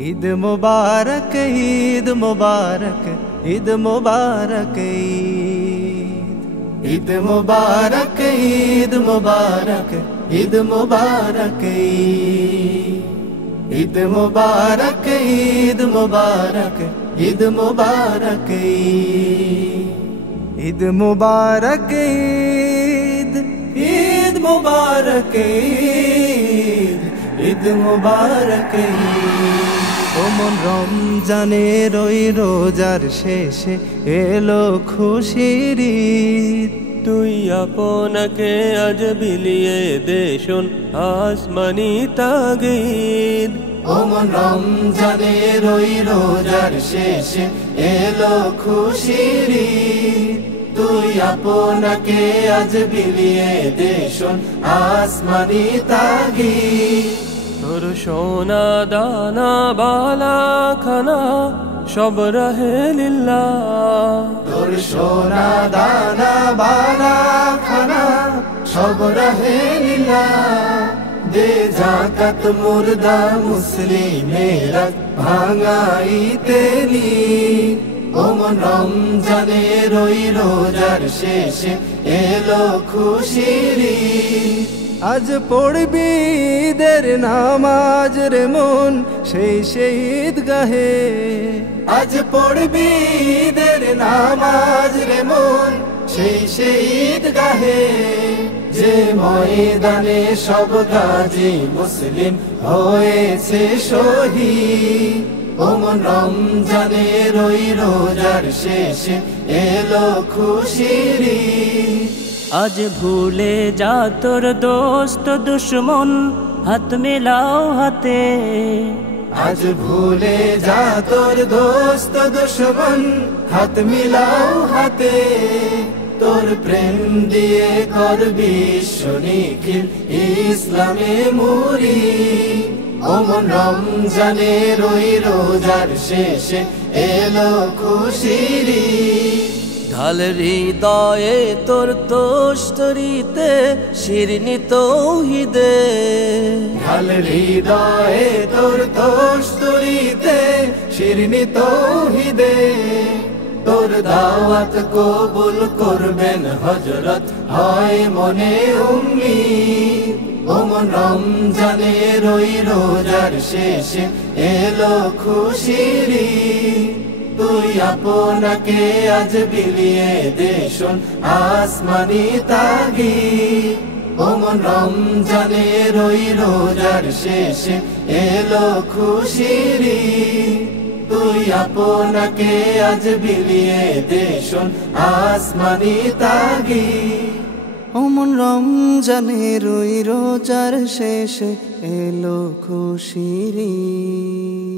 ঈদ মুবারক ঈদ মুবারক ঈদ মুবারক ঈদ মুবারক ঈদ মুবারক ঈদ মুবারক ঈদ মুবারক ঈদ মুবারক ঈদ মুবারক ঈদ মুবারক ঈদ ঈদ মুবারক ঈদ মুবারক ওমন রমজানের ওই রোজার শেষে এলো খুশির ঈদ তুই আপনাকে আজ বিলিয়ে দে শোন আসমানি তাগীদ ওমন রমজানের ওই রোজার শেষে এলো খুশির ঈদ তুই আপনাকে আজ বিলিয়ে দে শোন আসমানি তাগীদ তোর সোনা দানা বালা খানা সব রহে লিল্লাহ তোর সোনা দানা বালা খানা সব রহে লিল্লাহ দে জাকাত মুর্দা মুসলিমেরা ভাঙাইতে নি ওমন রমজানের ওই রোজার শেষে এলো খুশির ঈদ আজ পড়বি ঈদের নামাজ রে মন সেই ঈদগাহে আজ পড়বি ঈদের নামাজ রে মন সেই ঈদগাহে যে ময়দানে সব গাজী মুসলিম হয়েছে শহীদ ওমন রমজানের ওই রোজার শেষে এলো খুশির ঈদ আজ ভুলে যা তোর দোস্ত দুশ্মন হাত মেলাও হাতে আজ ভুলে যা তোর দোস্ত দুশ্মন হাত মিলাও হাতে তোর প্রেম দিয়ে কর বিশ্ব নিখিল ইসলামে মুরি ওমন রমজানের ওই রোজার শেষে এলো খুশির ঈদ ঢাল হৃদয়ে তোর তোষ্টরিতে শিরনি তৌহিদে ঢাল হৃদয়ে তোর তোষ্টরিতে শিরনি তৌহিদে তোর দাওয়াত কবুল করবেন হযরত হয় মনে উম্মিদ ওমন রমজানের ওই রোজার শেষে এলো খুশির ঈদ তুই আপনাকে আজ বিলিয়ে দে শোন আসমানি তাগীদ ওমন রমজানের ওই রোজার শেষে এলো খুশির ঈদ তুই আপনাকে আজ বিলিয়ে দে শোন আসমানি তাগীদ ওমন রমজানের ওই রোজার শেষে এলো খুশির ঈদ।